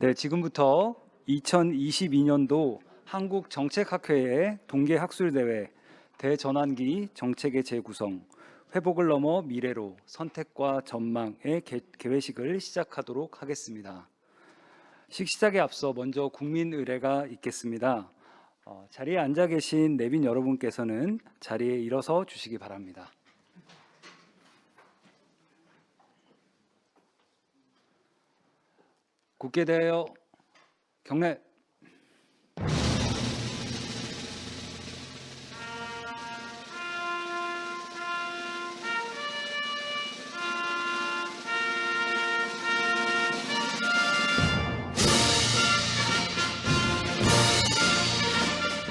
네, 지금부터 2022년도 한국정책학회의 동계학술대회 대전환기 정책의 재구성, 회복을 넘어 미래로 선택과 전망의 개회식을 시작하도록 하겠습니다. 시작에 앞서 먼저 국민의례가 있겠습니다. 자리에 앉아 계신 내빈 여러분께서는 자리에 일어서 주시기 바랍니다. 굳게 대하여 경례.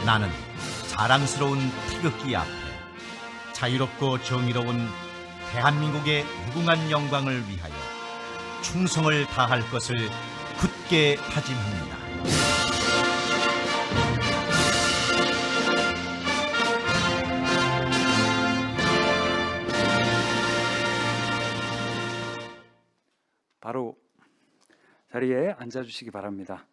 나는 자랑스러운 태극기 앞에 자유롭고 정의로운 대한민국의 무궁한 영광을 위하여 충성을 다할 것을 굳게 다짐합니다. 바로 자리에 앉아주시기 바랍니다.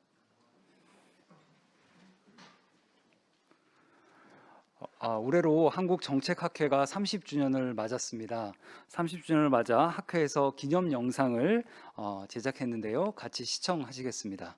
올해로 한국정책학회가 30주년을 맞았습니다. 30주년을 맞아 학회에서 기념 영상을 제작했는데요. 같이 시청하시겠습니다.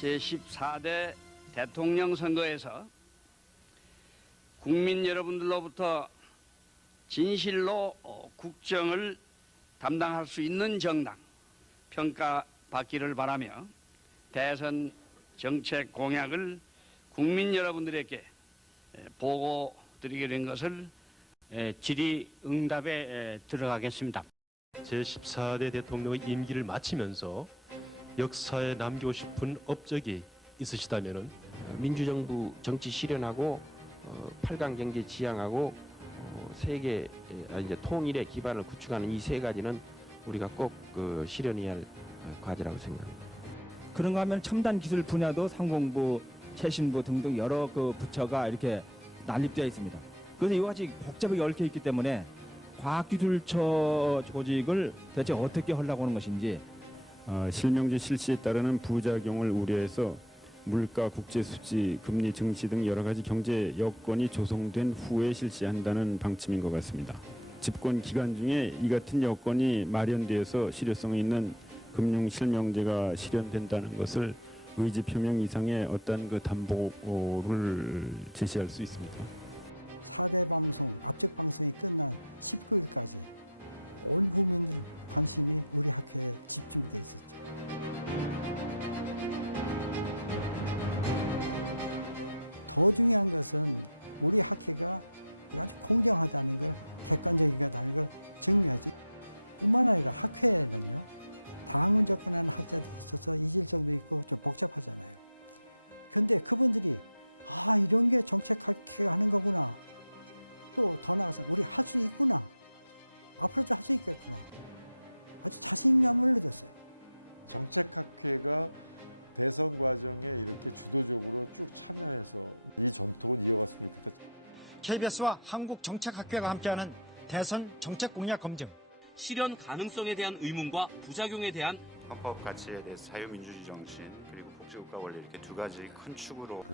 제14대 대통령 선거에서 국민 여러분들로부터 진실로 국정을 담당할 수 있는 정당 평가받기를 바라며 대선 정책 공약을 국민 여러분들에게 보고드리게 된 것을 질의응답에 들어가겠습니다. 제14대 대통령의 임기를 마치면서 역사에 남기고 싶은 업적이 있으시다면은 민주정부 정치 실현하고 8강 경제 지향하고 세계 이제 통일의 기반을 구축하는 이 세 가지는 우리가 꼭 실현해야 할 과제라고 생각합니다. 그런가 하면 첨단 기술 분야도 상공부, 최신부 등등 여러 부처가 이렇게 난립되어 있습니다. 그래서 이와 같이 복잡하게 얽혀 있기 때문에 과학기술처 조직을 대체 어떻게 하려고 하는 것인지 실명제 실시에 따르는 부작용을 우려해서 물가, 국제 수지, 금리 증시 등 여러 가지 경제 여건이 조성된 후에 실시한다는 방침인 것 같습니다. 집권 기간 중에 이 같은 여건이 마련되어서 실효성 있는 금융 실명제가 실현된다는 것을 의지 표명 이상의 어떤 담보를 제시할 수 있습니다. KBS와 한국정책학회가 함께하는 대선 정책 공약 검증. 실현 가능성에 대한 의문과 부작용에 대한 헌법 가치에 대해서 자유민주주의 정신 그리고 복지국가 원리 이렇게 두 가지 큰 축으로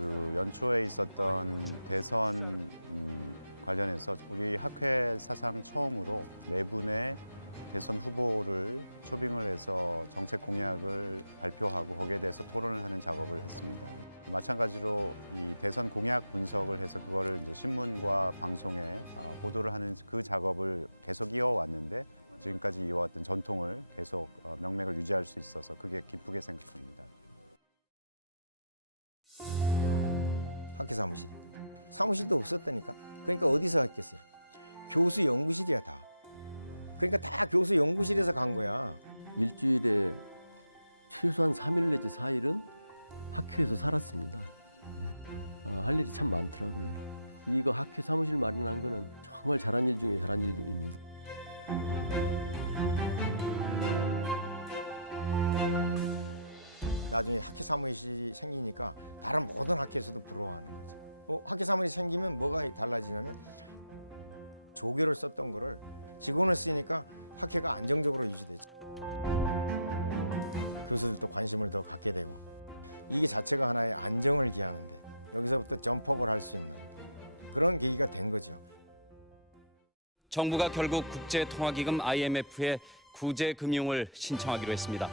정부가 결국 국제통화기금 IMF에 구제 금융을 신청하기로 했습니다.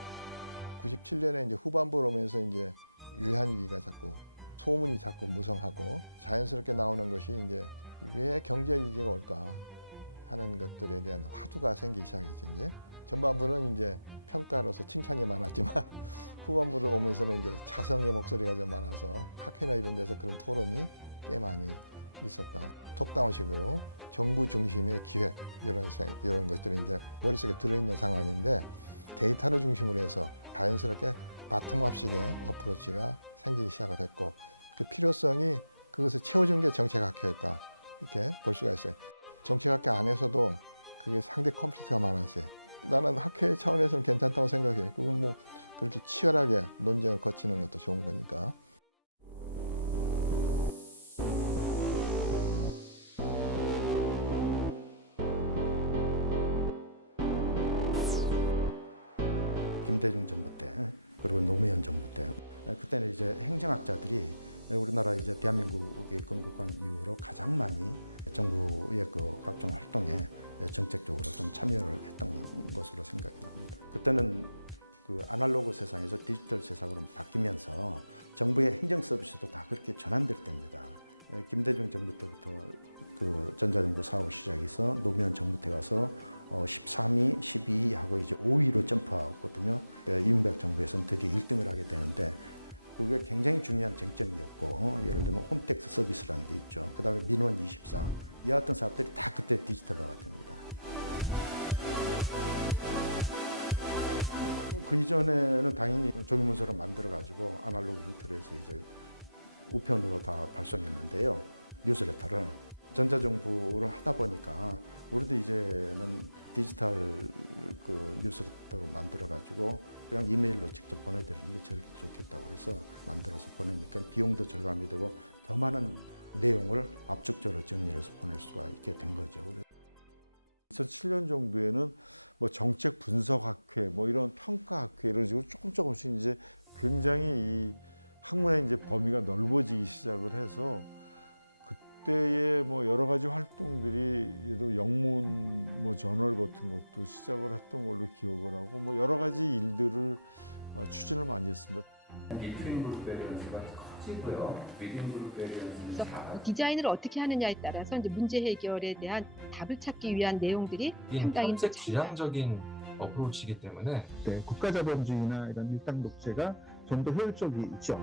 리트링 그룹 베리언스가 커지고요. 리딩 그룹 베리언스는 그래서 작아요. 디자인을 어떻게 하느냐에 따라서 이제 문제 해결에 대한 답을 찾기 위한 내용들이 상당히 탐색 지향적인 어프로치이기 때문에 네, 국가자본주의나 이런 일당 독재가 좀 더 효율적이죠.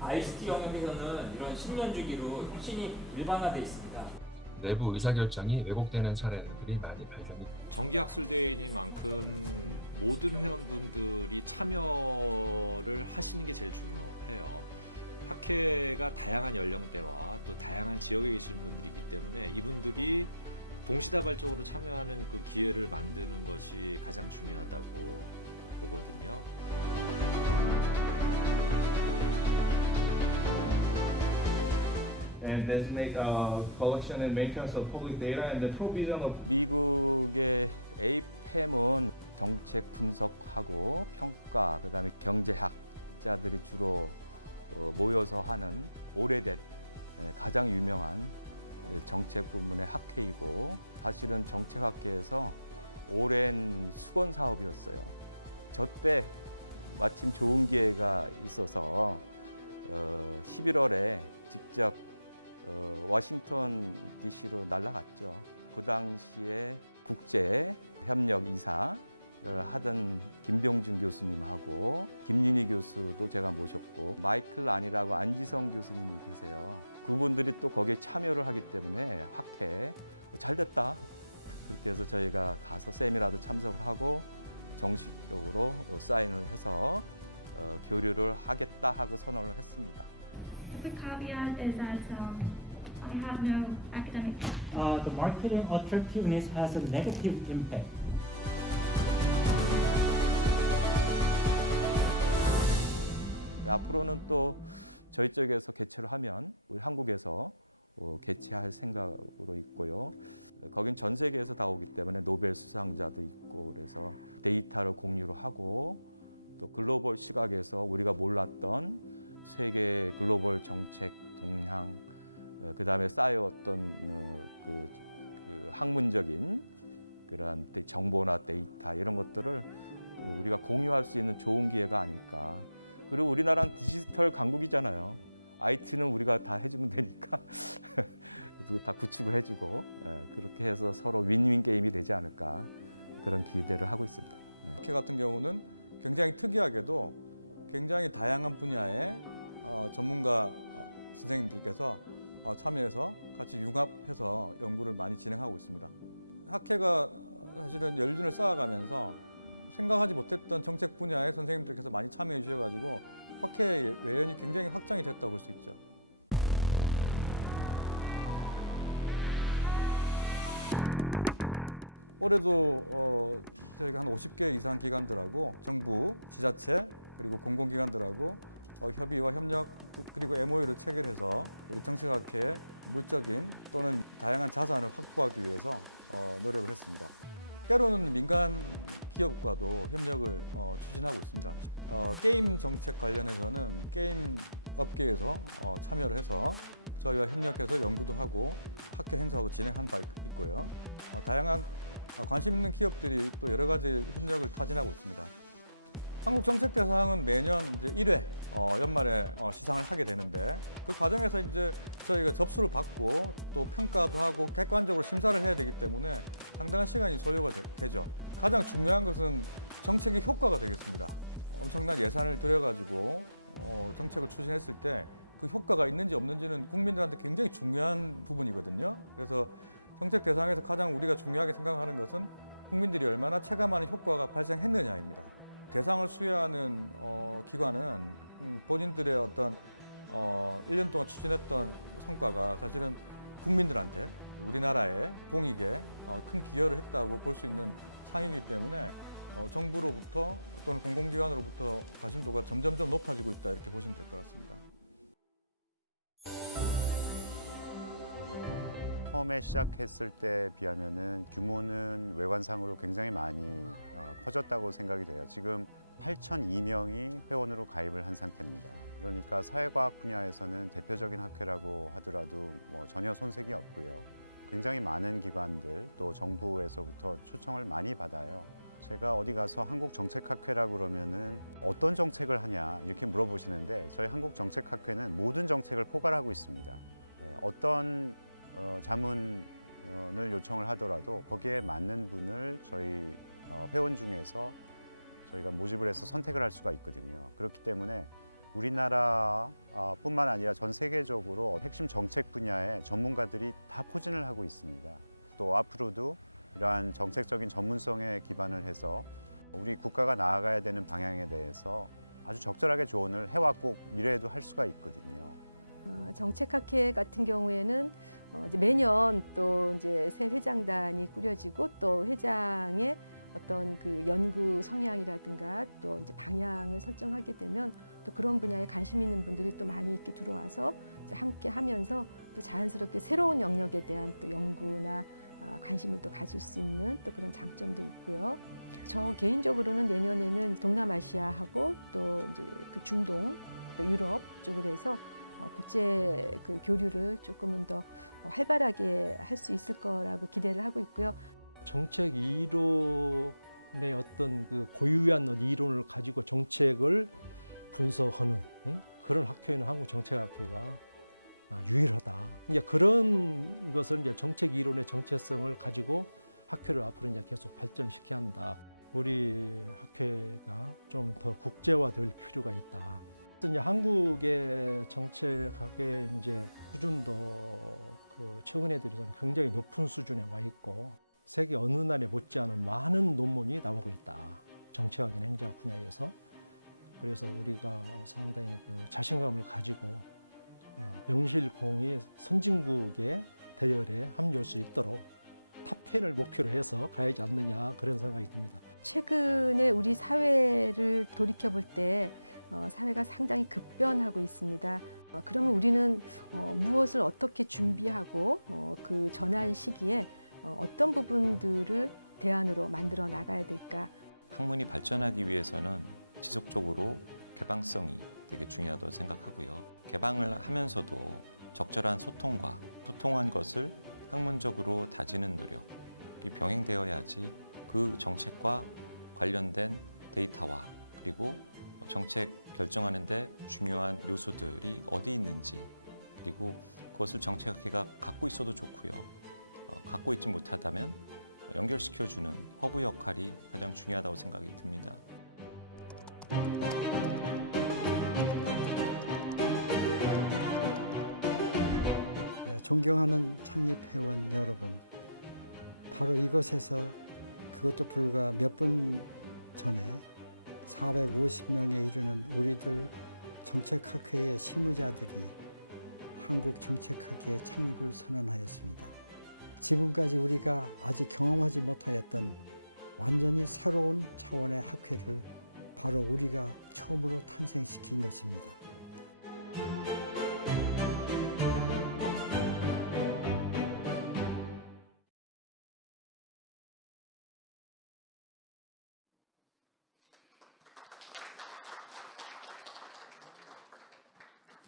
ICT 영역에서는 이런 10년 주기로 혁신이 일반화되어 있습니다. 내부 의사결정이 왜곡되는 사례들이 많이 발견이 됩니다. And designate collection and maintenance of public data and the provision of caveat is that I have no academic. The marketing attractiveness has a negative impact.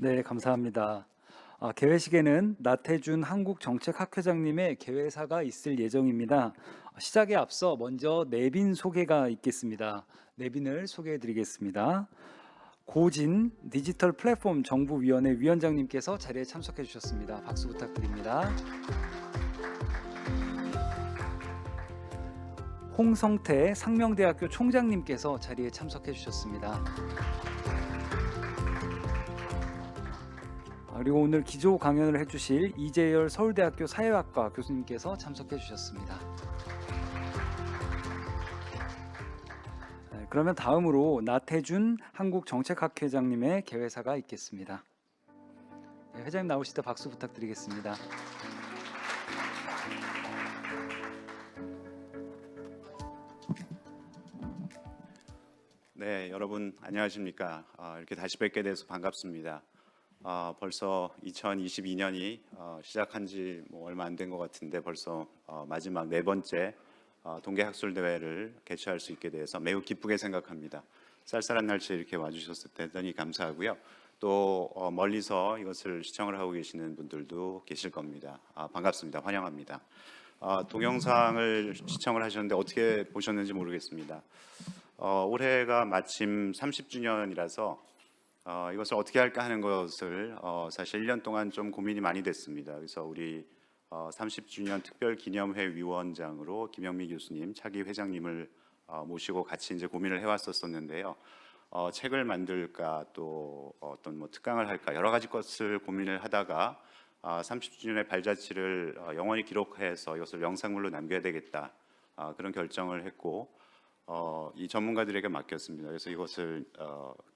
네, 감사합니다. 개회식에는 나태준 한국정책학회장님의 개회사가 있을 예정입니다. 시작에 앞서 먼저 내빈 소개가 있겠습니다. 내빈을 소개해 드리겠습니다. 고진 디지털 플랫폼 정부위원회 위원장님께서 자리에 참석해 주셨습니다. 박수 부탁드립니다. 홍성태 상명대학교 총장님께서 자리에 참석해 주셨습니다. 그리고 오늘 기조 강연을 해주실 이재열 서울대학교 사회학과 교수님께서 참석해 주셨습니다. 그러면 다음으로 나태준 한국정책학회장님의 개회사가 있겠습니다. 회장님 나오실 때 박수 부탁드리겠습니다. 네, 여러분 안녕하십니까? 이렇게 다시 뵙게 돼서 반갑습니다. 벌써 2022년이 시작한 지 얼마 안 된 것 같은데 벌써 마지막 네 번째 동계학술대회를 개최할 수 있게 돼서 매우 기쁘게 생각합니다. 쌀쌀한 날씨에 이렇게 와주셔서 대단히 감사하고요. 또 멀리서 이것을 시청을 하고 계시는 분들도 계실 겁니다. 반갑습니다. 환영합니다. 동영상을 시청을 하셨는데 어떻게 보셨는지 모르겠습니다. 올해가 마침 30주년이라서 이것을 어떻게 할까 하는 것을 사실 1년 동안 좀 고민이 많이 됐습니다. 그래서 우리 30주년 특별 기념회 위원장으로 김영미 교수님, 차기 회장님을 모시고 같이 이제 고민을 해왔었는데요. 책을 만들까 또 어떤 특강을 할까 여러 가지 것을 고민을 하다가 30주년의 발자취를 영원히 기록해서 이것을 영상물로 남겨야 되겠다 그런 결정을 했고 이 전문가들에게 맡겼습니다. 그래서 이것을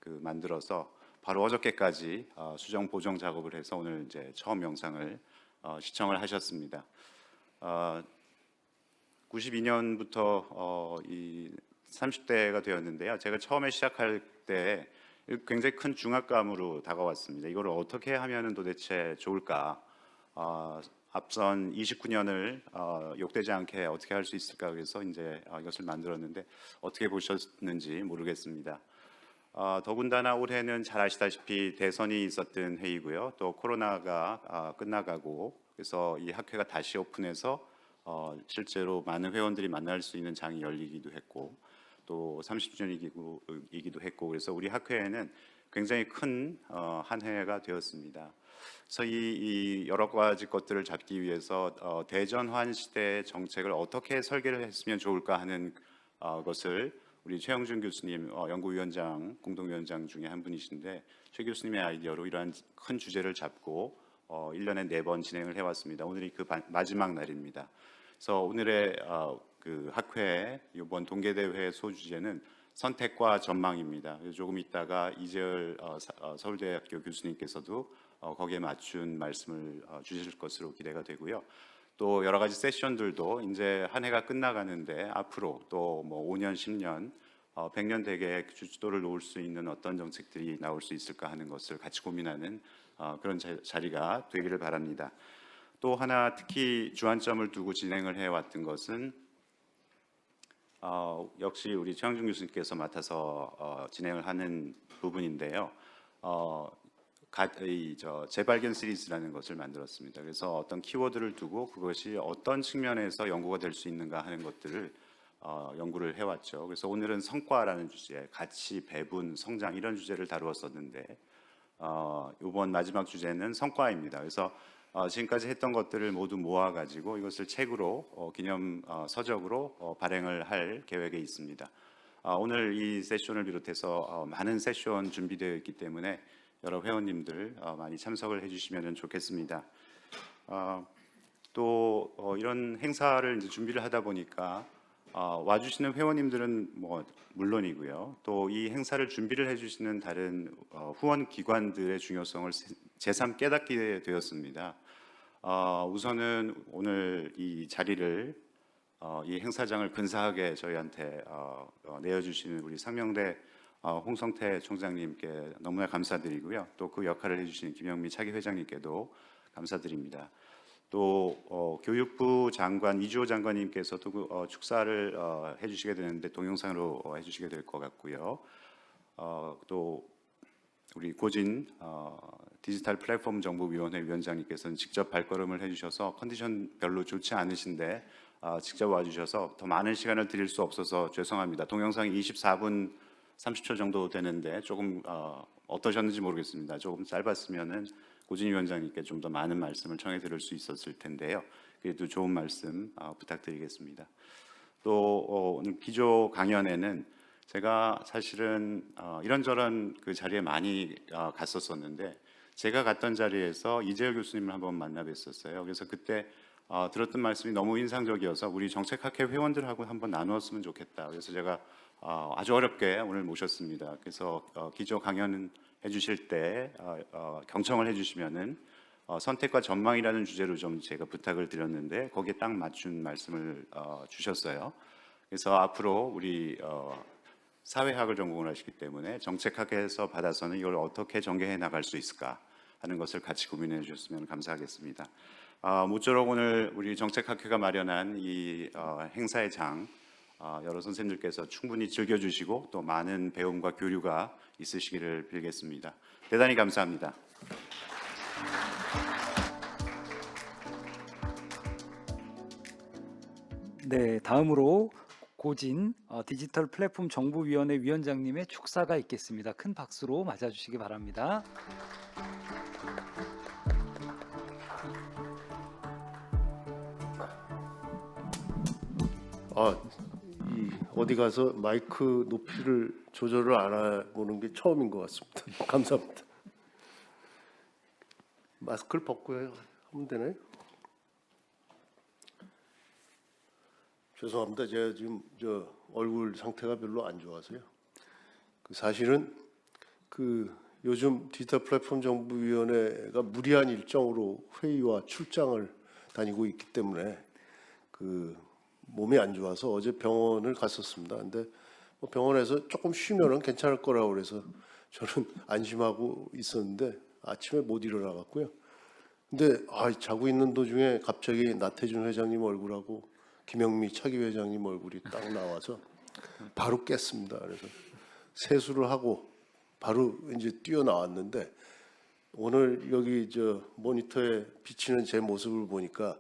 만들어서 바로 어저께까지 수정 보정 작업을 해서 오늘 이제 처음 영상을 시청을 하셨습니다. 92년부터 이 30대가 되었는데요. 제가 처음에 시작할 때 굉장히 큰 중압감으로 다가왔습니다. 이걸 어떻게 하면 도대체 좋을까? 앞선 29년을 욕되지 않게 어떻게 할 수 있을까? 그래서 이제 이것을 만들었는데 어떻게 보셨는지 모르겠습니다. 더군다나 올해는 잘 아시다시피 대선이 있었던 해이고요. 또 코로나가 끝나가고 그래서 이 학회가 다시 오픈해서 실제로 많은 회원들이 만날 수 있는 장이 열리기도 했고 또 30주년이기도 했고 그래서 우리 학회에는 굉장히 큰 한 해가 되었습니다. 그래서 이 여러 가지 것들을 잡기 위해서 대전환 시대의 정책을 어떻게 설계를 했으면 좋을까 하는 것을 우리 최영준 교수님 연구위원장 공동위원장 중에 한 분이신데 최 교수님의 아이디어로 이러한 큰 주제를 잡고 1년에 4번 진행을 해왔습니다. 오늘이 그 마지막 날입니다. 그래서 오늘의 그 학회 이번 동계대회 소주제는 선택과 전망입니다. 조금 있다가 이재열 서울대학교 교수님께서도 거기에 맞춘 말씀을 주실 것으로 기대가 되고요. 또 여러 가지 세션들도 이제 한 해가 끝나가는데 앞으로 또 5년, 10년, 100년 대계의 주도를 놓을 수 있는 어떤 정책들이 나올 수 있을까 하는 것을 같이 고민하는 그런 자리가 되기를 바랍니다. 또 하나 특히 주안점을 두고 진행을 해왔던 것은 역시 우리 최영준 교수님께서 맡아서 진행을 하는 부분인데요. 재발견 시리즈라는 것을 만들었습니다. 그래서 어떤 키워드를 두고 그것이 어떤 측면에서 연구가 될 수 있는가 하는 것들을 연구를 해왔죠. 그래서 오늘은 성과라는 주제, 가치, 배분, 성장 이런 주제를 다루었었는데 이번 마지막 주제는 성과입니다. 그래서 지금까지 했던 것들을 모두 모아가지고 이것을 책으로 기념 서적으로 발행을 할 계획에 있습니다. 오늘 이 세션을 비롯해서 많은 세션 준비되어 있기 때문에 여러 회원님들 많이 참석을 해주시면 좋겠습니다. 또 이런 행사를 이제 준비를 하다 보니까 와주시는 회원님들은 뭐 물론이고요. 또 이 행사를 준비를 해주시는 다른 후원 기관들의 중요성을 새삼 깨닫게 되었습니다. 우선은 오늘 이 자리를 이 행사장을 근사하게 저희한테 내어주시는 우리 상명대 홍성태 총장님께 너무나 감사드리고요. 또 그 역할을 해주시는 김영미 차기 회장님께도 감사드립니다. 또 교육부 장관 이주호 장관님께서도 축사를 해주시게 되는데 동영상으로 해주시게 될 것 같고요. 또 우리 고진 디지털 플랫폼 정보위원회 위원장님께서는 직접 발걸음을 해주셔서 컨디션 별로 좋지 않으신데 직접 와주셔서 더 많은 시간을 드릴 수 없어서 죄송합니다. 동영상이 24분 30초 정도 되는데 조금 어떠셨는지 모르겠습니다. 조금 짧았으면은 고진 위원장님께 좀 더 많은 말씀을 청해 들을 수 있었을 텐데요. 그래도 좋은 말씀 부탁드리겠습니다. 또 오늘 기조 강연에는 제가 사실은 이런저런 그 자리에 많이 갔었었는데 제가 갔던 자리에서 이재열 교수님을 한번 만나 뵀었어요. 그래서 그때 들었던 말씀이 너무 인상적이어서 우리 정책학회 회원들하고 한번 나누었으면 좋겠다. 그래서 제가 아주 어렵게 오늘 모셨습니다. 그래서 기조 강연 해주실 때 경청을 해주시면은 선택과 전망이라는 주제로 좀 제가 부탁을 드렸는데 거기에 딱 맞춘 말씀을 주셨어요. 그래서 앞으로 우리 사회학을 전공을 하시기 때문에 정책학에서 받아서는 이걸 어떻게 전개해 나갈 수 있을까 하는 것을 같이 고민해 주셨으면 감사하겠습니다. 모쪼록 오늘 우리 정책학회가 마련한 이 행사의 장 여러 선생님들께서 충분히 즐겨주시고 또 많은 배움과 교류가 있으시기를 빌겠습니다. 대단히 감사합니다. 네, 다음으로 고진 디지털 플랫폼 정보위원회 위원장님의 축사가 있겠습니다. 큰 박수로 맞아주시기 바랍니다. 어디 가서 마이크 높이를 조절을 안 해보는 게 처음인 것 같습니다. 감사합니다. 마스크를 벗고 하면 되나요? 죄송합니다. 제가 지금 얼굴 상태가 별로 안 좋아서요. 사실은 요즘 디지털 플랫폼 정보위원회가 무리한 일정으로 회의와 출장을 다니고 있기 때문에 몸이 안 좋아서 어제 병원을 갔었습니다. 근데 병원에서 조금 쉬면은 괜찮을 거라고 그래서 저는 안심하고 있었는데 아침에 못 일어나 갔고요. 근데 자고 있는 도중에 갑자기 나태준 회장님 얼굴하고 김영미 차기 회장님 얼굴이 딱 나와서 바로 깼습니다. 그래서 세수를 하고 바로 이제 뛰어나왔는데 오늘 여기 모니터에 비치는 제 모습을 보니까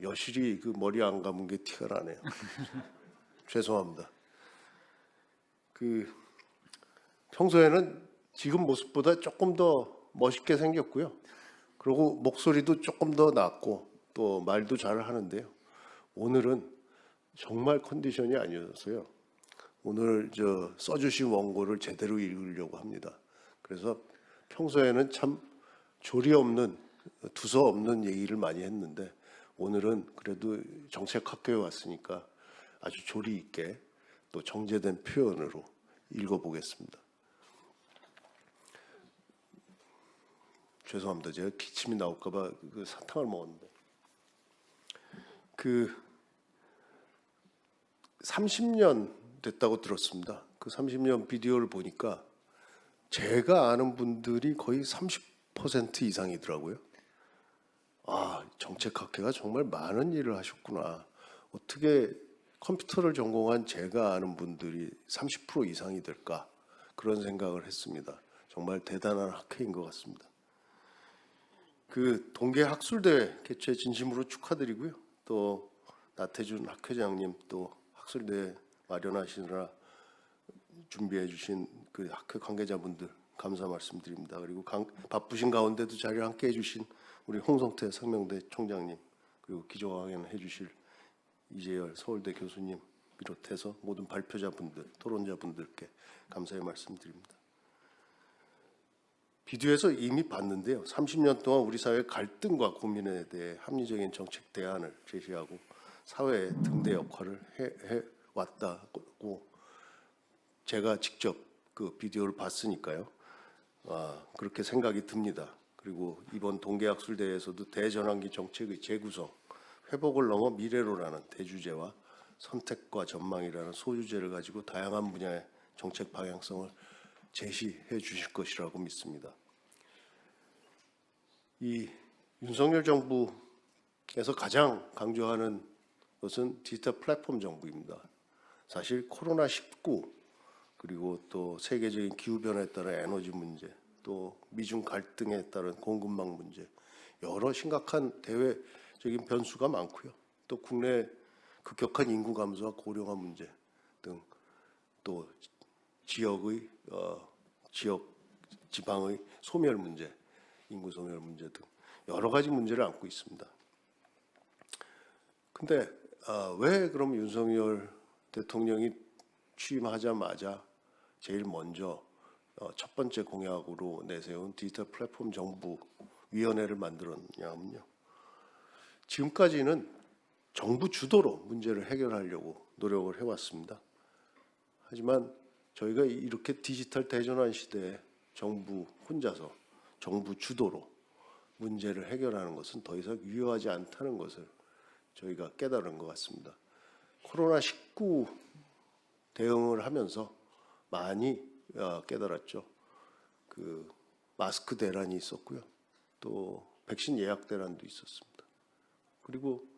여실히 머리 안 감은 게 티가 나네요. 죄송합니다. 평소에는 지금 모습보다 조금 더 멋있게 생겼고요. 그리고 목소리도 조금 더 낫고 또 말도 잘 하는데요. 오늘은 정말 컨디션이 아니었어요. 오늘 써주신 원고를 제대로 읽으려고 합니다. 그래서 평소에는 참 조리 없는 두서 없는 얘기를 많이 했는데 오늘은 그래도 정책학교에 왔으니까 아주 조리 있게 또 정제된 표현으로 읽어보겠습니다. 죄송합니다. 제가 기침이 나올까 봐 사탕을 먹었는데 30년 됐다고 들었습니다. 30년 비디오를 보니까 제가 아는 분들이 거의 30% 이상이더라고요. 정책학회가 정말 많은 일을 하셨구나. 어떻게 컴퓨터를 전공한 제가 아는 분들이 30% 이상이 될까? 그런 생각을 했습니다. 정말 대단한 학회인 것 같습니다. 동계 학술대회 개최 진심으로 축하드리고요. 또 나태준 학회장님 또 학술대회 마련하시느라 준비해 주신 학회 관계자분들 감사 말씀드립니다. 그리고 바쁘신 가운데도 자리를 함께 해주신 우리 홍성태 상명대 총장님 그리고 기조 강연 해주실 이재열 서울대 교수님 비롯해서 모든 발표자분들, 토론자분들께 감사의 말씀드립니다. 비디오에서 이미 봤는데요. 30년 동안 우리 사회의 갈등과 고민에 대해 합리적인 정책 대안을 제시하고 사회의 등대 역할을 해왔다고 제가 직접 그 비디오를 봤으니까요. 그렇게 생각이 듭니다. 그리고 이번 동계학술대회에서도 대전환기 정책의 재구성, 회복을 넘어 미래로라는 대주제와 선택과 전망이라는 소주제를 가지고 다양한 분야의 정책 방향성을 제시해 주실 것이라고 믿습니다. 이 윤석열 정부에서 가장 강조하는 것은 디지털 플랫폼 정부입니다. 사실 코로나19 그리고 또 세계적인 기후변화에 따른 에너지 문제, 또 미중 갈등에 따른 공급망 문제, 여러 심각한 대외적인 변수가 많고요. 또 국내 급격한 인구 감소와 고령화 문제 등 또 지역의 지방의 소멸 문제, 인구 소멸 문제 등 여러 가지 문제를 안고 있습니다. 근데 왜 그럼 윤석열 대통령이 취임하자마자 제일 먼저 첫 번째 공약으로 내세운 디지털 플랫폼 정부위원회를 만들었냐면요. 지금까지는 정부 주도로 문제를 해결하려고 노력을 해왔습니다. 하지만 저희가 이렇게 디지털 대전환 시대에 정부 혼자서 정부 주도로 문제를 해결하는 것은 더 이상 유효하지 않다는 것을 저희가 깨달은 것 같습니다. 코로나19 대응을 하면서 많이 깨달았죠. 그 마스크 대란이 있었고요. 또 백신 예약 대란도 있었습니다. 그리고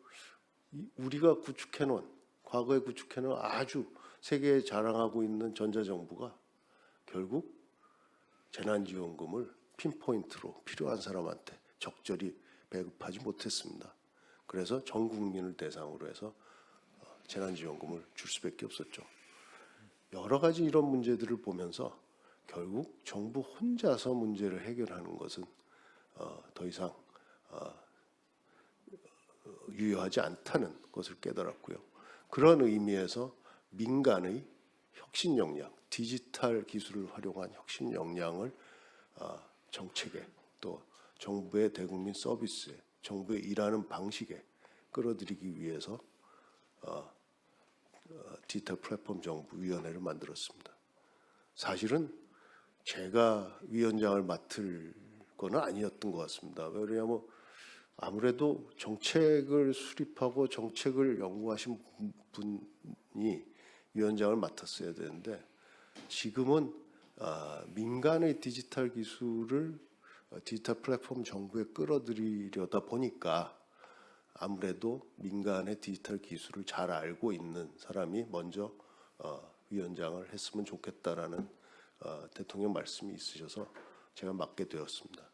우리가 구축해놓은 과거에 구축해놓은 아주 세계에 자랑하고 있는 전자정부가 결국 재난지원금을 핀포인트로 필요한 사람한테 적절히 배급하지 못했습니다. 그래서 전 국민을 대상으로 해서 재난지원금을 줄 수밖에 없었죠. 여러 가지 이런 문제들을 보면서 결국 정부 혼자서 문제를 해결하는 것은 더 이상 유효하지 않다는 것을 깨달았고요. 그런 의미에서 민간의 혁신 역량, 디지털 기술을 활용한 혁신 역량을 정책에 또 정부의 대국민 서비스에 정부의 일하는 방식에 끌어들이기 위해서 디지털 플랫폼 정부위원회를 만들었습니다. 사실은 제가 위원장을 맡을 건 아니었던 것 같습니다. 왜냐하면 아무래도 정책을 수립하고 정책을 연구하신 분이 위원장을 맡았어야 되는데 지금은 민간의 디지털 기술을 디지털 플랫폼 정부에 끌어들이려다 보니까 아무래도 민간의 디지털 기술을 잘 알고 있는 사람이 먼저 위원장을 했으면 좋겠다라는 대통령 말씀이 있으셔서 제가 맡게 되었습니다.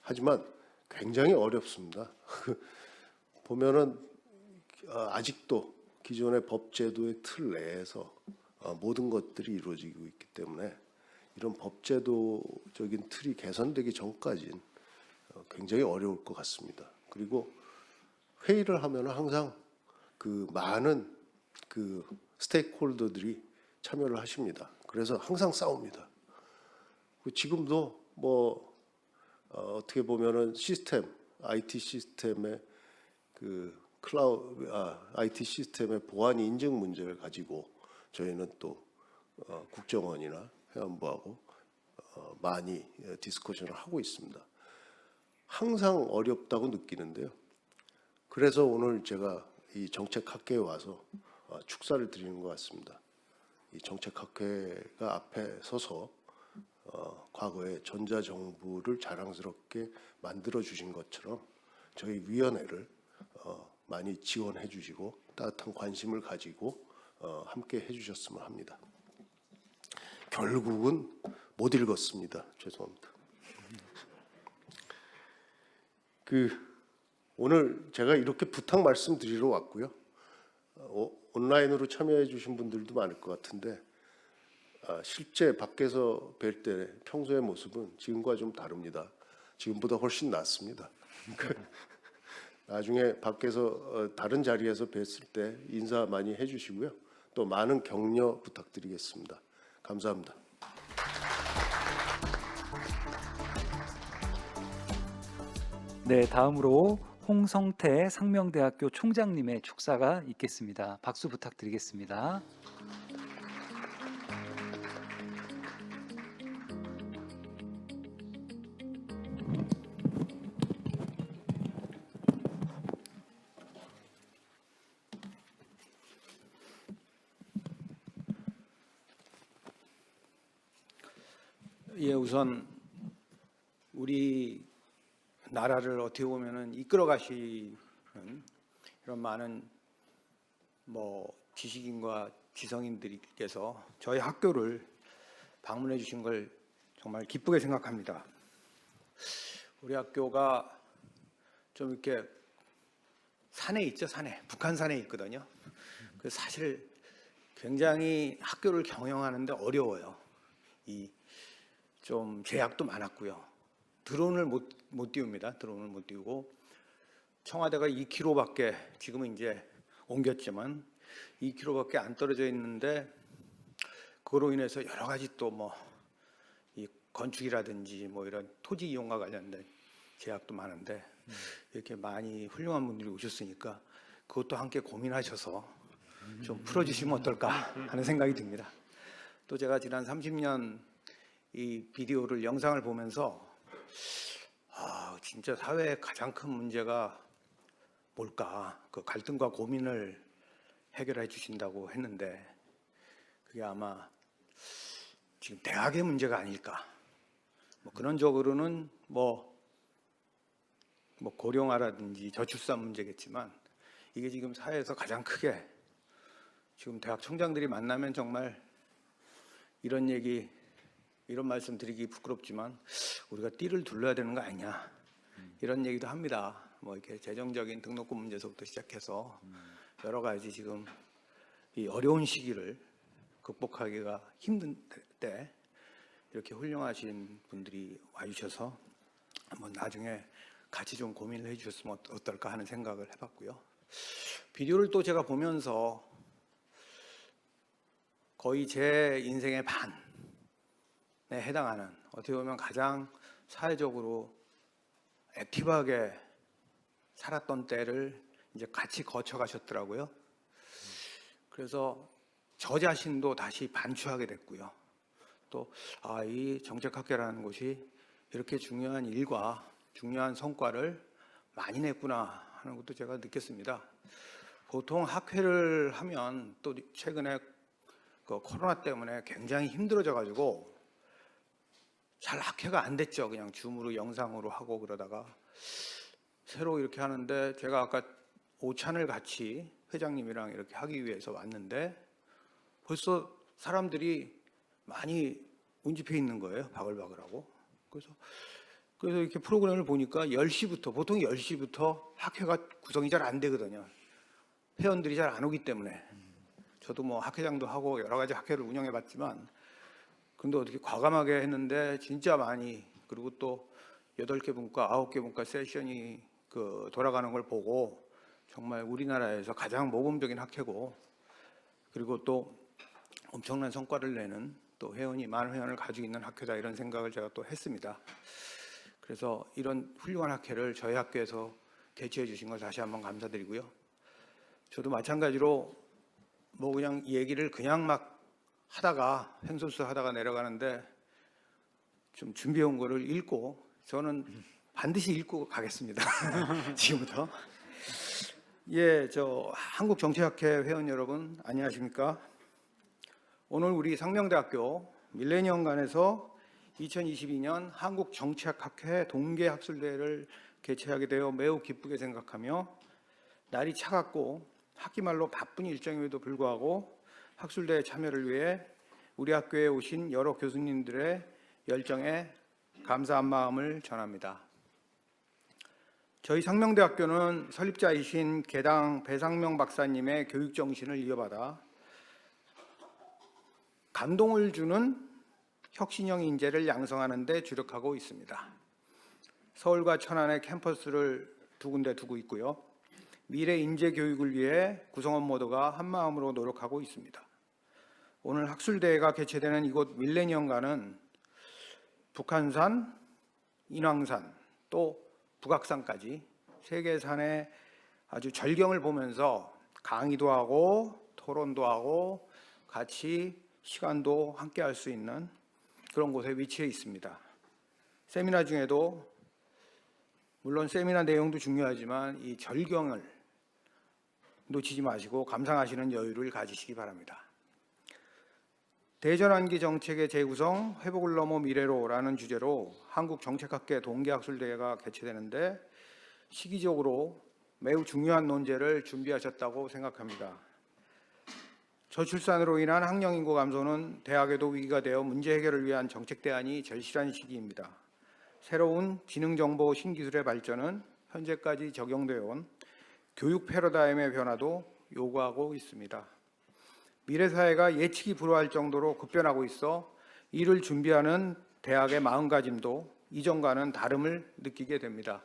하지만 굉장히 어렵습니다. 보면은 아직도 기존의 법제도의 틀 내에서 모든 것들이 이루어지고 있기 때문에 이런 법제도적인 틀이 개선되기 전까지는 굉장히 어려울 것 같습니다. 그리고 회의를 하면 항상 그 많은 그 스테이크홀더들이 참여를 하십니다. 그래서 항상 싸웁니다. 지금도 뭐 어떻게 보면은 시스템, IT 시스템의 그 IT 시스템의 보안 인증 문제를 가지고 저희는 또 국정원이나 해안부하고 많이 디스커션을 하고 있습니다. 항상 어렵다고 느끼는데요. 그래서 오늘 제가 이 정책학회에 와서 축사를 드리는 것 같습니다. 이 정책학회가 앞에 서서 과거에 전자정부를 자랑스럽게 만들어 주신 것처럼 저희 위원회를 많이 지원해 주시고 따뜻한 관심을 가지고 함께 해주셨으면 합니다. 결국은 못 읽었습니다. 죄송합니다. 오늘 제가 이렇게 부탁 말씀드리러 왔고요. 온라인으로 참여해 주신 분들도 많을 것 같은데 실제 밖에서 뵐 때 평소의 모습은 지금과 좀 다릅니다. 지금보다 훨씬 낫습니다. 나중에 밖에서 다른 자리에서 뵀을 때 인사 많이 해주시고요. 또 많은 격려 부탁드리겠습니다. 감사합니다. 네, 다음으로 홍성태 상명대학교 총장님의 축사가 있겠습니다. 박수 부탁드리겠습니다. 예, 우선 우리 나라를 어떻게 보면은 이끌어 가시는 이런 많은 지식인과 지성인들께서 저희 학교를 방문해 주신 걸 정말 기쁘게 생각합니다. 우리 학교가 좀 이렇게 산에 있죠, 산에. 북한산에 있거든요. 그래서 사실 굉장히 학교를 경영하는데 어려워요. 좀 제약도 많았고요. 드론을 못 띄웁니다. 드론을 못 띄우고 청와대가 2km밖에 지금은 이제 옮겼지만 2km밖에 안 떨어져 있는데 그로 인해서 여러 가지 또 이 건축이라든지 이런 토지 이용과 관련된 제약도 많은데 이렇게 많이 훌륭한 분들이 오셨으니까 그것도 함께 고민하셔서 좀 풀어주시면 어떨까 하는 생각이 듭니다. 또 제가 지난 30년 이 비디오를 영상을 보면서 진짜 사회의 가장 큰 문제가 뭘까? 그 갈등과 고민을 해결해 주신다고 했는데 그게 아마 지금 대학의 문제가 아닐까? 근원적으로는 고령화라든지 저출산 문제겠지만 이게 지금 사회에서 가장 크게 지금 대학 총장들이 만나면 정말 이런 말씀 드리기 부끄럽지만 우리가 띠를 둘러야 되는 거 아니냐 이런 얘기도 합니다. 이렇게 재정적인 등록금 문제서부터 시작해서 여러 가지 지금 이 어려운 시기를 극복하기가 힘든 때 이렇게 훌륭하신 분들이 와주셔서 한번 나중에 같이 좀 고민을 해주셨으면 어떨까 하는 생각을 해봤고요. 비디오를 또 제가 보면서 거의 제 인생의 반에 해당하는 어떻게 보면 가장 사회적으로 액티브하게 살았던 때를 이제 같이 거쳐가셨더라고요. 그래서 저 자신도 다시 반추하게 됐고요. 또 이 정책학회라는 곳이 이렇게 중요한 일과 중요한 성과를 많이 냈구나 하는 것도 제가 느꼈습니다. 보통 학회를 하면 또 최근에 그 코로나 때문에 굉장히 힘들어져 가지고 잘 학회가 안 됐죠. 그냥 줌으로 영상으로 하고 그러다가 새로 이렇게 하는데 제가 아까 오찬을 같이 회장님이랑 이렇게 하기 위해서 왔는데 벌써 사람들이 많이 운집해 있는 거예요. 바글바글하고. 그래서 이렇게 프로그램을 보니까 10시부터 보통 10시부터 학회가 구성이 잘 안 되거든요. 회원들이 잘 안 오기 때문에. 저도 학회장도 하고 여러 가지 학회를 운영해 봤지만 근데 어떻게 과감하게 했는데 진짜 많이 그리고 또 8개 분과 9개 분과 세션이 돌아가는 걸 보고 정말 우리나라에서 가장 모범적인 학회고 그리고 또 엄청난 성과를 내는 또 많은 회원을 가지고 있는 학교다 이런 생각을 제가 또 했습니다. 그래서 이런 훌륭한 학회를 저희 학교에서 개최해 주신 걸 다시 한번 감사드리고요. 저도 마찬가지로 그냥 얘기를 그냥 막 하다가 횡설수 하다가 내려가는데 좀 준비해 온 거를 읽고 저는 반드시 읽고 가겠습니다. 지금부터. 한국정치학회 회원 여러분 안녕하십니까? 오늘 우리 상명대학교 밀레니엄관에서 2022년 한국정치학회 동계학술대회를 개최하게 되어 매우 기쁘게 생각하며 날이 차갑고 학기 말로 바쁜 일정임에도 불구하고 학술대회 참여를 위해 우리 학교에 오신 여러 교수님들의 열정에 감사한 마음을 전합니다. 저희 상명대학교는 설립자이신 개당 배상명 박사님의 교육 정신을 이어받아 감동을 주는 혁신형 인재를 양성하는 데 주력하고 있습니다. 서울과 천안의 캠퍼스를 두 군데 두고 있고요. 미래 인재 교육을 위해 구성원 모두가 한마음으로 노력하고 있습니다. 오늘 학술대회가 개최되는 이곳 밀레니엄관은 북한산, 인왕산, 또 북악산까지 세 개 산의 아주 절경을 보면서 강의도 하고 토론도 하고 같이 시간도 함께 할 수 있는 그런 곳에 위치해 있습니다. 세미나 중에도 물론 세미나 내용도 중요하지만 이 절경을 놓치지 마시고 감상하시는 여유를 가지시기 바랍니다. 대전환기 정책의 재구성, 회복을 넘어 미래로라는 주제로 한국정책학회 동계학술대회가 개최되는데 시기적으로 매우 중요한 논제를 준비하셨다고 생각합니다. 저출산으로 인한 학령인구 감소는 대학에도 위기가 되어 문제 해결을 위한 정책 대안이 절실한 시기입니다. 새로운 지능정보 신기술의 발전은 현재까지 적용되어 온 교육 패러다임의 변화도 요구하고 있습니다. 미래 사회가 예측이 불허할 정도로 급변하고 있어 이를 준비하는 대학의 마음가짐도 이전과는 다름을 느끼게 됩니다.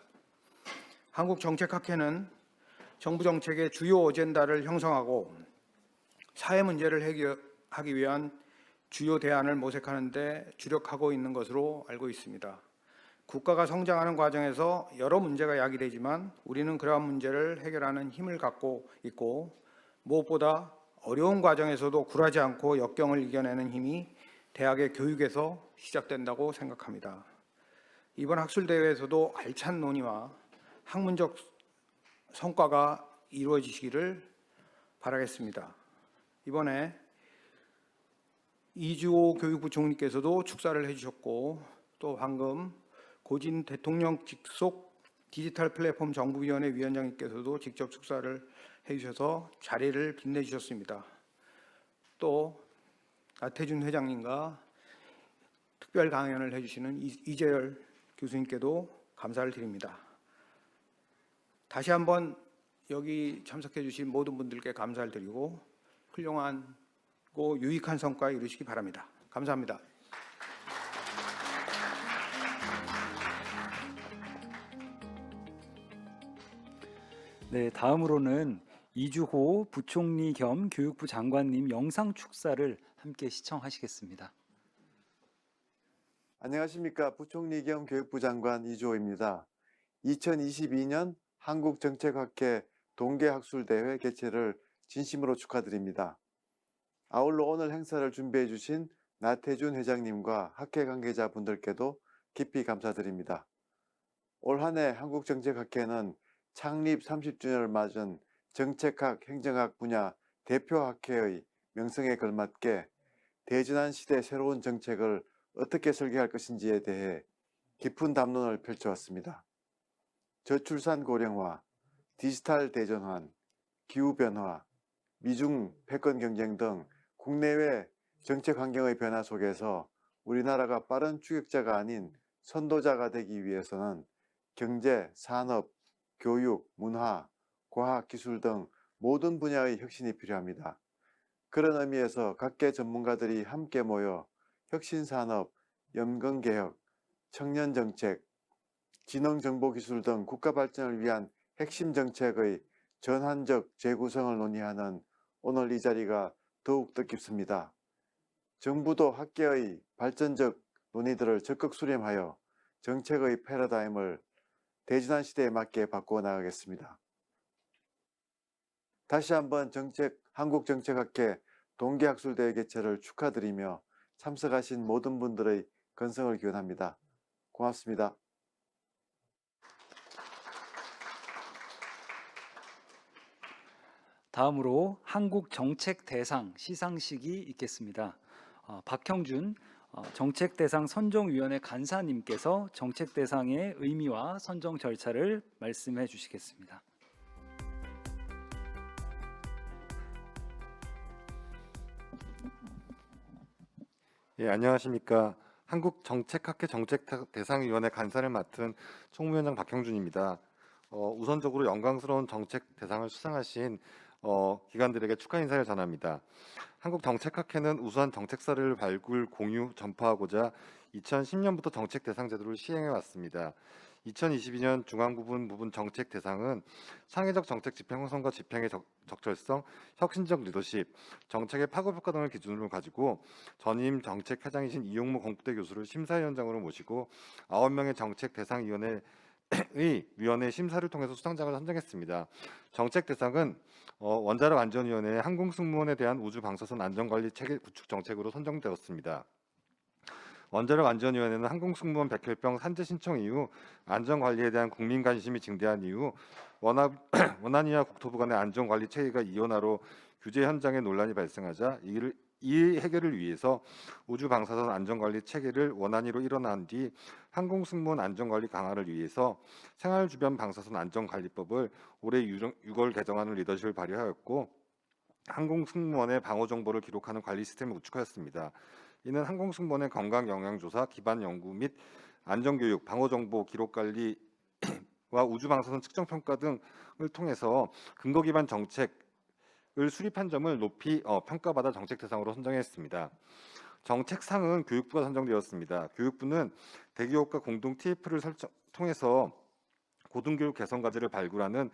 한국정책학회는 정부 정책의 주요 어젠다를 형성하고 사회 문제를 해결하기 위한 주요 대안을 모색하는 데 주력하고 있는 것으로 알고 있습니다. 국가가 성장하는 과정에서 여러 문제가 야기되지만 우리는 그러한 문제를 해결하는 힘을 갖고 있고 무엇보다 어려운 과정에서도 굴하지 않고 역경을 이겨내는 힘이 대학의 교육에서 시작된다고 생각합니다. 이번 학술대회에서도 알찬 논의와 학문적 성과가 이루어지시기를 바라겠습니다. 이번에 이주호 교육부 총리께서도 축사를 해주셨고 또 방금 고진 대통령 직속 디지털 플랫폼 정부위원회 위원장님께서도 직접 축사를 해주셔서 자리를 빛내주셨습니다. 또 나태준 회장님과 특별 강연을 해주시는 이재열 교수님께도 감사를 드립니다. 다시 한번 여기 참석해 주신 모든 분들께 감사를 드리고 훌륭하고 유익한 성과 이루시기 바랍니다. 감사합니다. 네, 다음으로는 이주호 부총리 겸 교육부 장관님 영상 축사를 함께 시청하시겠습니다. 안녕하십니까. 부총리 겸 교육부 장관 이주호입니다. 2022년 한국정책학회 동계학술대회 개최를 진심으로 축하드립니다. 아울러 오늘 행사를 주최해 주신 나태준 회장님과 학회 관계자분들께도 깊이 감사드립니다. 올 한 해 한국정책학회는 창립 30주년을 맞은 정책학, 행정학 분야 대표 학회의 명성에 걸맞게 대전환 시대 새로운 정책을 어떻게 설계할 것인지에 대해 깊은 담론을 펼쳐왔습니다. 저출산 고령화, 디지털 대전환, 기후변화, 미중 패권 경쟁 등 국내외 정책 환경의 변화 속에서 우리나라가 빠른 추격자가 아닌 선도자가 되기 위해서는 경제, 산업, 교육, 문화, 과학, 기술 등 모든 분야의 혁신이 필요합니다. 그런 의미에서 각계 전문가들이 함께 모여 혁신산업, 연금개혁, 청년정책, 지능정보기술 등 국가 발전을 위한 핵심 정책의 전환적 재구성을 논의하는 오늘 이 자리가 더욱 뜻깊습니다. 정부도 학계의 발전적 논의들을 적극 수렴하여 정책의 패러다임을 대전환 시대에 맞게 바꾸어 나가겠습니다. 다시 한번 한국정책학회 동계학술대회 개최를 축하드리며 참석하신 모든 분들의 건승을 기원합니다. 고맙습니다. 다음으로 한국정책대상 시상식이 있겠습니다. 박형준 정책대상 선정위원회 간사님께서 정책대상의 의미와 선정 절차를 말씀해 주시겠습니다. 예, 안녕하십니까. 한국정책학회 정책대상위원회 간사를 맡은 총무위원장 박형준입니다. 우선적으로 영광스러운 정책대상을 수상하신 기관들에게 축하 인사를 전합니다. 한국정책학회는 우수한 정책사를 발굴, 공유, 전파하고자 2010년부터 정책대상 제도를 시행해 왔습니다. 2022년 중앙부분 정책 대상은 창의적 정책 집행 형성과 집행의 적절성, 혁신적 리더십, 정책의 파급 효과 등을 기준으로 가지고 전임 정책회장이신 이용무 건국대 교수를 심사위원장으로 모시고 9명의 정책 대상위원회의 위원회 심사를 통해서 수상작을 선정했습니다. 정책 대상은 원자력 안전위원회의 항공승무원에 대한 우주 방사선 안전관리 체계 구축 정책으로 선정되었습니다. 원자력 안전위원회는 항공승무원 백혈병 산재 신청 이후 안전관리에 대한 국민 관심이 증대한 이후 원안위와 국토부 간의 안전관리 체계가 이원화로 규제 현장에 논란이 발생하자 이 해결을 위해서 우주 방사선 안전관리 체계를 원안위로 일어난 뒤 항공승무원 안전관리 강화를 위해서 생활주변 방사선 안전관리법을 올해 6월 개정하는 리더십을 발휘하였고 항공승무원의 방호 정보를 기록하는 관리 시스템을 구축하였습니다. 이는 항공승무원의 건강 영향조사, 기반 연구 및 안전교육, 방호정보 기록 관리와 우주 방사선 측정 평가 등을 통해서 근거 기반 정책을 수립한 점을 높이 평가받아 정책 대상으로 선정했습니다. 정책상은 교육부가 선정되었습니다. 교육부는 대기업과 공동 TF를 통해서 고등교육 개선 과제를 발굴하는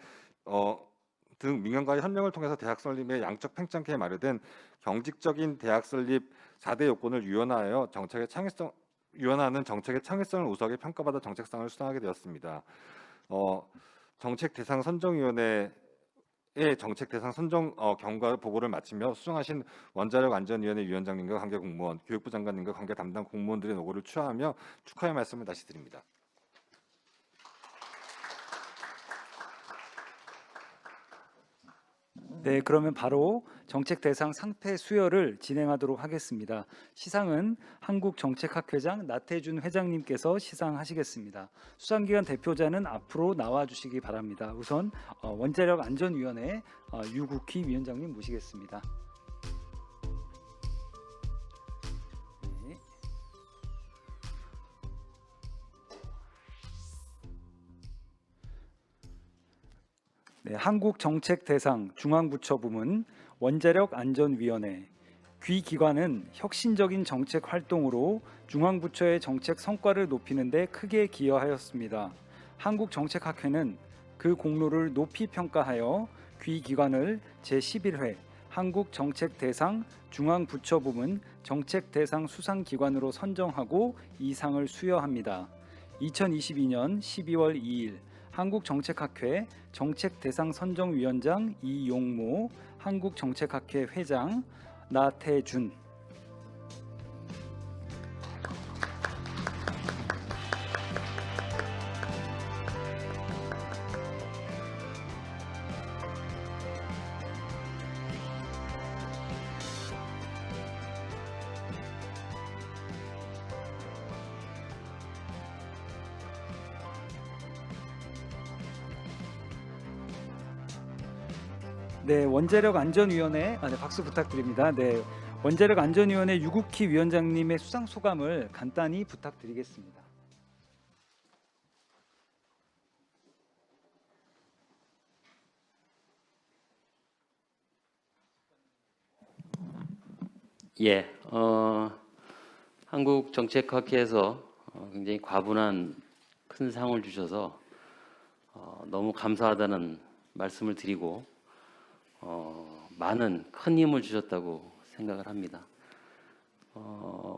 등 민간과의 협력을 통해서 대학 설립의 양적 팽창기에 마련된 경직적인 대학 설립 4대 요건을 유연하여 유연하는 정책의 창의성을 우수하게 평가받아 정책상을 수상하게 되었습니다. 정책 대상 선정위원회의 정책 대상 선정 경과 보고를 마치며 수상하신 원자력 안전위원회 위원장님과 관계 공무원, 교육부 장관님과 관계 담당 공무원들의 노고를 추하하며 축하의 말씀을 다시 드립니다. 네, 그러면 바로 정책 대상 상패 수여를 진행하도록 하겠습니다. 시상은 한국정책학회장 나태준 회장님께서 시상하시겠습니다. 수상기관 대표자는 앞으로 나와 주시기 바랍니다. 우선 원자력 안전위원회 유국희 위원장님 모시겠습니다. 네, 한국정책대상 중앙부처 부문 원자력안전위원회 귀기관은 혁신적인 정책 활동으로 중앙부처의 정책 성과를 높이는 데 크게 기여하였습니다. 한국정책학회는 그 공로를 높이 평가하여 귀기관을 제11회 한국정책대상 중앙부처 부문 정책대상 수상기관으로 선정하고 이 상을 수여합니다. 2022년 12월 2일 한국정책학회 정책대상 선정위원장 이용모, 한국정책학회 회장 나태준. 네, 원자력안전위원회 박수 부탁드립니다. 네, 원자력안전위원회 유국희 위원장님의 수상 소감을 간단히 부탁드리겠습니다. 예, 한국정책학회에서 굉장히 과분한 큰 상을 주셔서 너무 감사하다는 말씀을 드리고 많은 큰 힘을 주셨다고 생각을 합니다.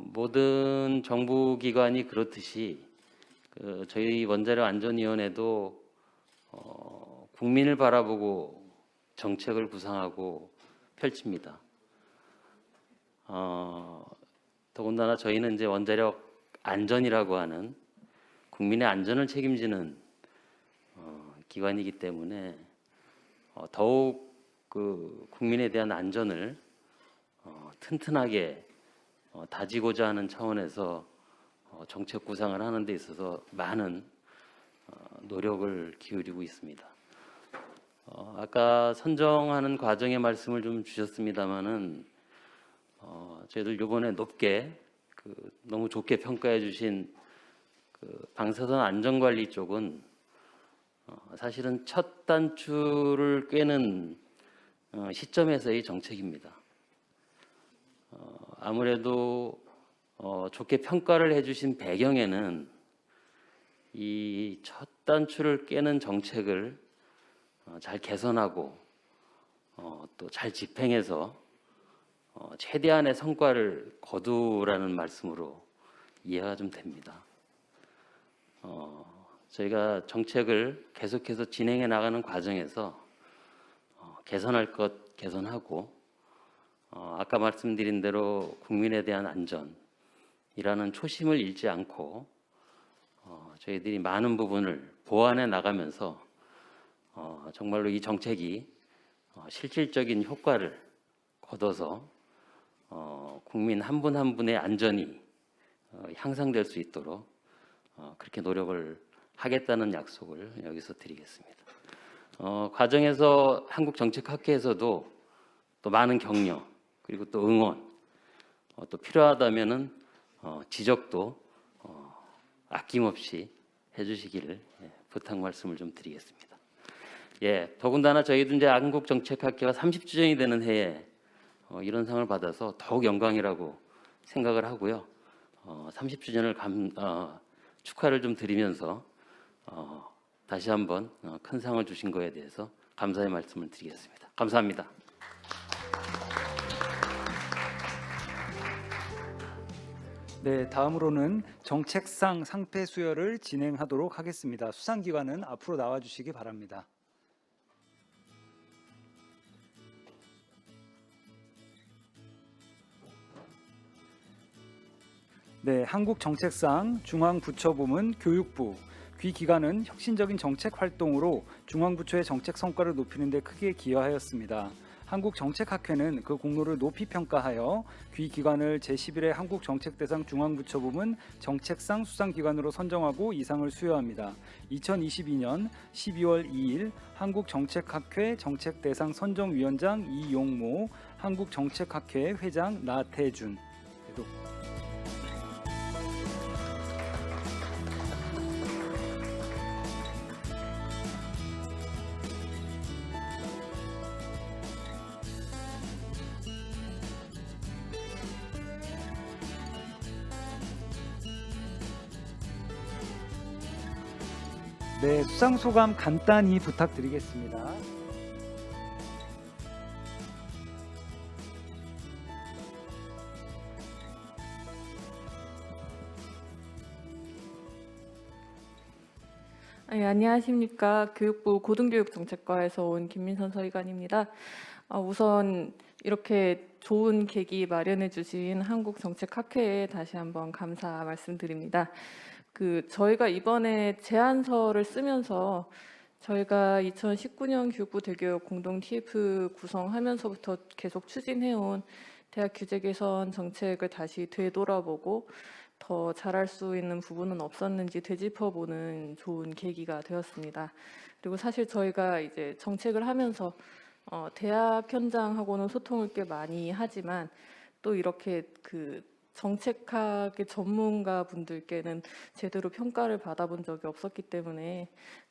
모든 정부기관이 그렇듯이 저희 원자력안전위원회도 국민을 바라보고 정책을 구상하고 펼칩니다. 더군다나 저희는 이제 원자력 안전이라고 하는 국민의 안전을 책임지는 기관이기 때문에 더욱 그 국민에 대한 안전을 튼튼하게 다지고자 하는 차원에서 정책 구상을 하는 데 있어서 많은 노력을 기울이고 있습니다. 아까 선정하는 과정의 말씀을 좀 주셨습니다마는 저희들 이번에 높게 너무 좋게 평가해 주신 방사선 안전관리 쪽은 사실은 첫 단추를 꿰는 시점에서의 정책입니다. 아무래도 좋게 평가를 해주신 배경에는 이 첫 단추를 깨는 정책을 잘 개선하고 또 잘 집행해서 최대한의 성과를 거두라는 말씀으로 이해가 좀 됩니다. 저희가 정책을 계속해서 진행해 나가는 과정에서 개선할 것 개선하고 아까 말씀드린 대로 국민에 대한 안전이라는 초심을 잃지 않고 저희들이 많은 부분을 보완해 나가면서 정말로 이 정책이 실질적인 효과를 거둬서 국민 한 분 한 분의 안전이 향상될 수 있도록 그렇게 노력을 하겠다는 약속을 여기서 드리겠습니다. 과정에서 한국정책학회에서도 또 많은 격려 그리고 또 응원 또 필요하다면은 지적도 아낌없이 해주시기를 부탁 말씀을 좀 드리겠습니다. 예, 더군다나 저희도 이제 한국정책학회가 30주년이 되는 해에 이런 상을 받아서 더욱 영광이라고 생각을 하고요. 30주년을 축하를 좀 드리면서 다시 한번 큰 상을 주신 거에 대해서 감사의 말씀을 드리겠습니다. 감사합니다. 네, 다음으로는 정책상 상패 수여를 진행하도록 하겠습니다. 수상기관은 앞으로 나와주시기 바랍니다. 네, 한국정책상 중앙부처부문 교육부 귀 기관은 혁신적인 정책 활동으로 중앙부처의 정책 성과를 높이는 데 크게 기여하였습니다. 한국정책학회는 그 공로를 높이 평가하여 귀 기관을 제11회 한국정책대상 중앙부처부문 정책상 수상기관으로 선정하고 이 상을 수여합니다. 2022년 12월 2일 한국정책학회 정책대상 선정위원장 이용모, 한국정책학회 회장 나태준. 네, 수상 소감 간단히 부탁드리겠습니다. 네, 안녕하십니까. 교육부 고등교육정책과에서 온 김민선 서의관입니다. 우선 이렇게 좋은 계기 마련해 주신 한국정책학회에 다시 한번 감사 말씀드립니다. 저희가 이번에 제안서를 쓰면서 저희가 2019년 교육부 대교육 공동 TF 구성하면서부터 계속 추진해온 대학 규제 개선 정책을 다시 되돌아보고 더 잘할 수 있는 부분은 없었는지 되짚어보는 좋은 계기가 되었습니다. 그리고 사실 저희가 이제 정책을 하면서 대학 현장하고는 소통을 꽤 많이 하지만 또 이렇게 정책학의 전문가 분들께는 제대로 평가를 받아본 적이 없었기 때문에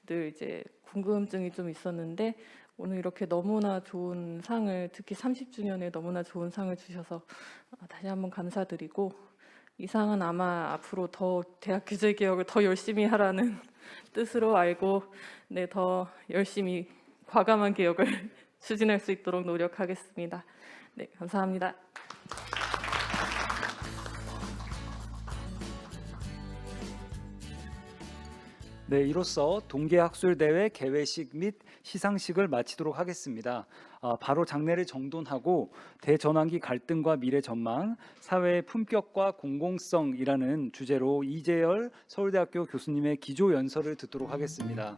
늘 이제 궁금증이 좀 있었는데 오늘 이렇게 너무나 좋은 상을, 특히 30주년에 너무나 좋은 상을 주셔서 다시 한번 감사드리고, 이 상은 아마 앞으로 더 대학 규제 개혁을 더 열심히 하라는 뜻으로 알고 더 열심히 과감한 개혁을 추진할 수 있도록 노력하겠습니다. 네, 감사합니다. 네, 이로써 동계학술대회 개회식 및 시상식을 마치도록 하겠습니다. 바로 장례를 정돈하고 대전환기 갈등과 미래 전망, 사회의 품격과 공공성이라는 주제로 이재열 서울대학교 교수님의 기조 연설을 듣도록 하겠습니다.